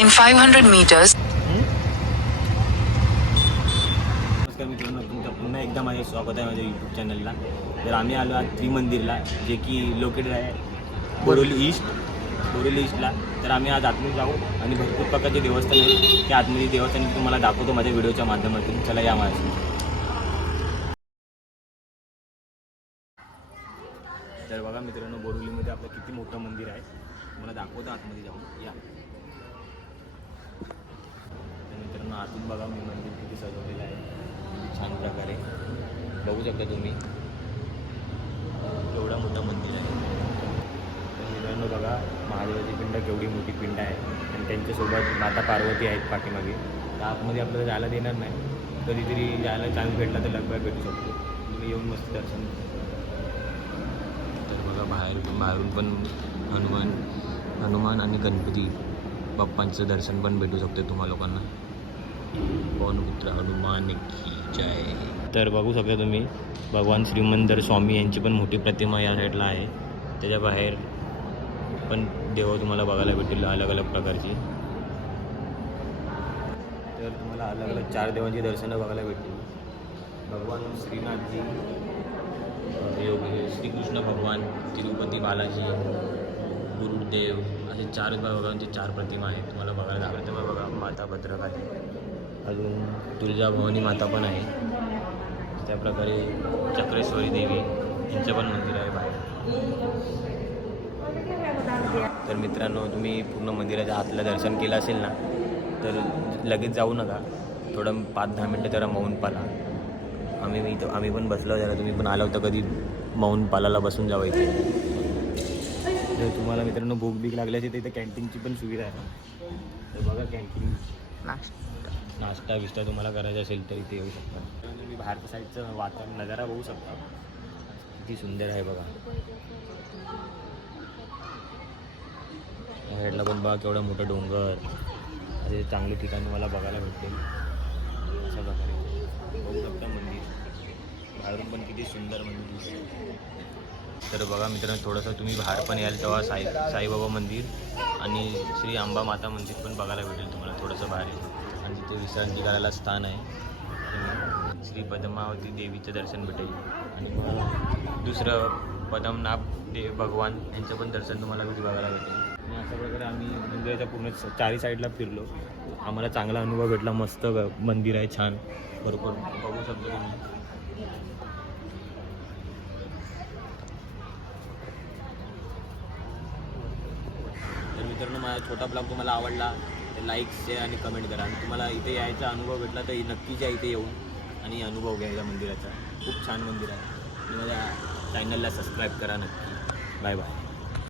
In 500 meters, नमस्कार मित्रांनो तुमचं पुन्हा एकदा माझे स्वागत आहे माझ्या यूट्यूब चॅनलला तर आम्ही आलो आज त्रिमंदिरला जे की लोकेटेड आहे बोरोली ईस्ट बोरोली ईस्टला तर आम्ही आज आतमध्ये जाऊ आणि भरपूर प्रकारचे देवस्थान आहेत. त्या आतमध्ये देवस्थान मी तुम्हाला दाखवतो माझ्या व्हिडिओच्या माध्यमातून. चला या माझ्या तर बघा मित्रांनो बोरिवलीमध्ये आपलं किती मोठं मंदिर आहे. तुम्हाला दाखवतो आतमध्ये जाऊन. या तर बघा मी मंदिर किती सजवलेलं आहे. किती छान प्रकारे. बघू शकता तुम्ही. एवढा मोठं मंदिर आहे. तर मित्रांनो बघा महादेवाची पिंड केवढी मोठी पिंड आहे. आणि त्यांच्यासोबत माता पार्वती आहेत पाठीमागे. तर आतमध्ये आपल्याला जायला देणार नाही. कधीतरी जायला चान्स भेटला तर लगभग भेटू शकतो. तुम्ही येऊन मस्त दर्शन तर बघा बाहेर बाहेरून पण हनुमान हनुमान आणि गणपती बाप्पांचं दर्शन पण भेटू शकते तुम्हा लोकांना. पवनपुत्र हनुमान की जय. तर बघू शकता तुम्ही भगवान श्रीमंदर स्वामी यांची पण मोठी प्रतिमा या साईडला आहे. त्याच्या बाहेर पण देव तुम्हाला बघायला भेटेल अलग अलग प्रकारची. तर तुम्हाला अलग अलग चार देवांची दर्शनं बघायला भेटतील. भगवान श्रीनाथजी योग श्रीकृष्ण भगवान तिरुपती बालाजी गुरुदेव असे चार भगवानचे चार प्रतिमा आहेत. तुम्हाला बघायला लागलं तर बघा माता भद्रकाली अजून तुळजाभवानी माता पण आहे. त्याप्रकारे चक्रेश्वरी देवी यांचं पण मंदिर आहे बाहेर. तर मित्रांनो तुम्ही पूर्ण मंदिराच्या आतलं दर्शन केलं असेल ना तर लगेच जाऊ नका. थोडं पाच दहा मिनटं जरा मौन पाला. आम्ही मी इथं आम्ही पण बसलो जरा तुम्ही पण आला होता कधी मौन पालाला बसून जावं इथे. जर तुम्हाला मित्रांनो भूक बीक लागल्याची तर इथे कॅन्टीनची पण सुविधा आहे. तर बघा कॅन्टीन नाश्ता. बिष्टा तुम्हाला करायचा असेल तर इथे येऊ शकता. तुम्ही बाहेरच्या साईडचं वातावरण नजारा बघू शकता. किती सुंदर आहे बघा. साईडला पण बघा केवढं मोठं डोंगर. असे चांगले ठिकाण तुम्हाला बघायला भेटतील. अशा प्रकारे. बघू शकता मंदिर. बाहेरून पण किती सुंदर मंदिर. तर बघा मित्रांनो थोडंसं तुम्ही बाहेर पण याल तेव्हा साई साईबाबा मंदिर आणि श्री अंबा माता मंदिर पण बघायला भेटेल तुम्हाला थोडंसं बाहेर येऊन. आणि तिथे विसर्जन करायला स्थान आहे. श्री पद्मावती देवीचं दर्शन भेटेल. आणि दुसरं पद्मनाभ देव भगवान यांचं पण दर्शन तुम्हाला तिथे बघायला भेटेल. आणि अशा प्रकारे आम्ही मंदिराच्या पूर्ण चारी साईडला फिरलो. आम्हाला चांगला अनुभव भेटला मस्त मंदिर आहे छान. भरपूर बघू शकतो तुम्ही. तर माझा छोटा ब्लॉग तुम्हाला आवडला तर लाईक शेअर आणि कमेंट करा. आणि तुम्हाला इथे यायचा अनुभव भेटला तर नक्कीच या इथे येऊन आणि अनुभव घ्यायचा मंदिराचा. खूप छान मंदिर आहे. माझ्या चॅनलला सबस्क्राईब करा नक्की. Bye bye